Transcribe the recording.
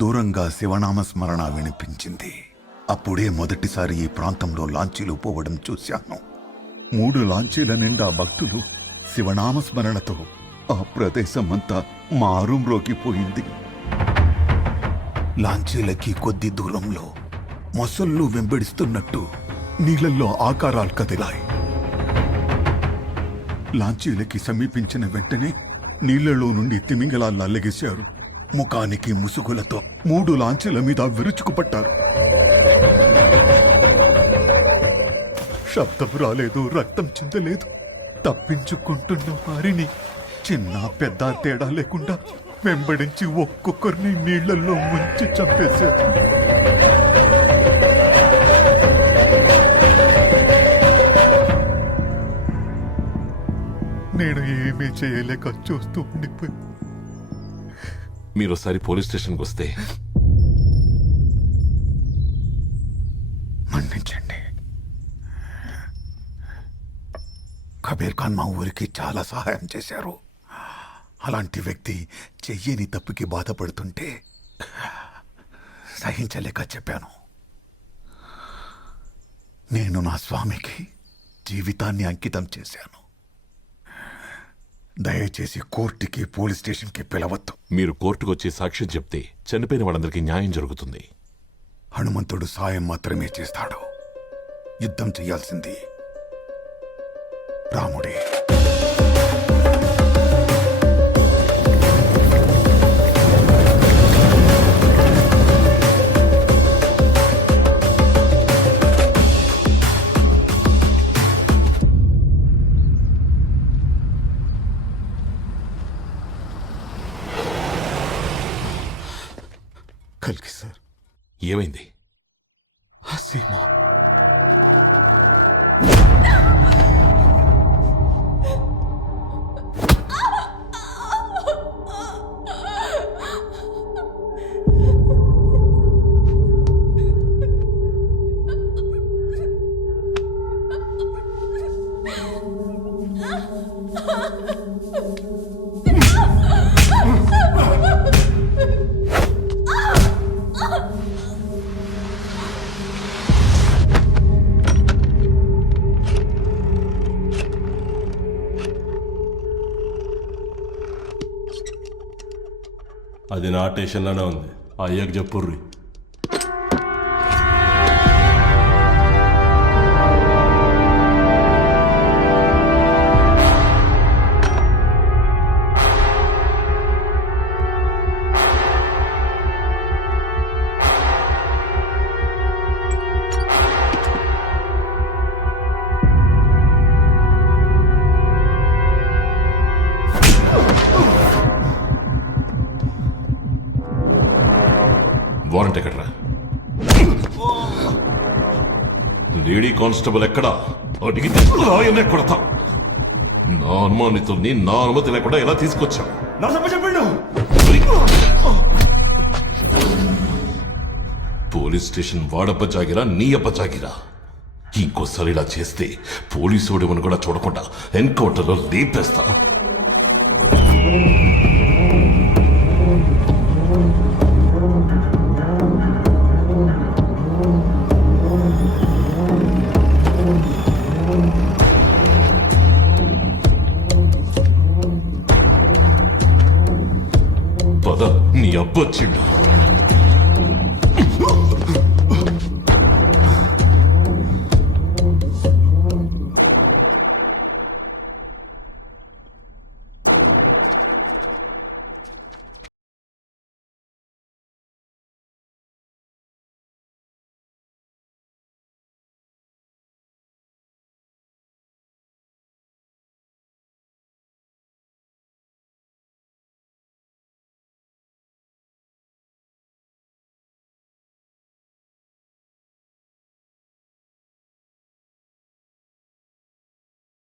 దూరంగా శివనామ స్మరణ వినిపించింది. అప్పుడే మొదటిసారి ఈ ప్రాంతంలో లాంచీలు పోవడం చూశాను. 3 లాంచీల నిండా భక్తులు శివనామ స్మరణతో ఆ ప్రదేశం అంతా మారుమ్రోగిపోయింది. లాంచీలకి కొద్ది దూరంలో మొసళ్ళు వెంబడిస్తున్నట్టు నీళ్ళల్లో ఆకారాలు కదిలాయి. లాంచీలకి సమీపించిన వెంటనే నీళ్లలో నుండి తిమింగలాలు అల్లగేశారు. ముఖానికి ముసుగులతో 3 లాంచీల మీద విరుచుకుపడ్డారు. శబ్దం రాలేదు, రక్తం చిందలేదు. తప్పించుకుంటున్న వారిని చిన్న పెద్ద తేడా లేకుండా వెంబడించి ఒక్కొక్కరిని నీళ్లలో ముంచి చంపేశారు. నేను ఏమీ చేయలేక చూస్తూ ఉండిపోయి. మీరు ఒకసారి పోలీస్ స్టేషన్కి వస్తే. మన్నించండి. కబీర్ ఖాన్ మా ఊరికి చాలా సహాయం చేశారు. అలాంటి వ్యక్తి చెయ్యని తప్పుకి బాధపడుతుంటే సహించలేక చెప్పాను. నేను నా స్వామికి జీవితాన్ని అంకితం చేశాను. దయచేసి కోర్టుకి పోలీస్ స్టేషన్కి పిలవద్దు. మీరు కోర్టుకు వచ్చి సాక్ష్యం చెప్తే చనిపోయిన వాళ్ళందరికీ న్యాయం జరుగుతుంది. హనుమంతుడు సాయం మాత్రమే చేస్తాడు. యుద్ధం చేయాల్సింది రాముడే. కల్కి సార్. ఏమైంది? అది నా స్టేషన్లోనే ఉంది. అయ్యకు చెప్పుర్రి. వారంట్ ఎక్కడరా? లేడీ కానిస్టేబుల్ ఎక్కడా? అడిగితే ఆయనే కొడతా. నా అనుమానితుల్ని నా అనుమతి లేకుండా ఎలా తీసుకొచ్చావు? పోలీస్ స్టేషన్ వాడప్ప జాగిరా, నీ అప్ప జాగిరా. ఇంకోసారి ఇలా చేస్తే పోలీసు వాడేమని కూడా చూడకుండా ఎన్కౌంటర్లో లేపేస్తా.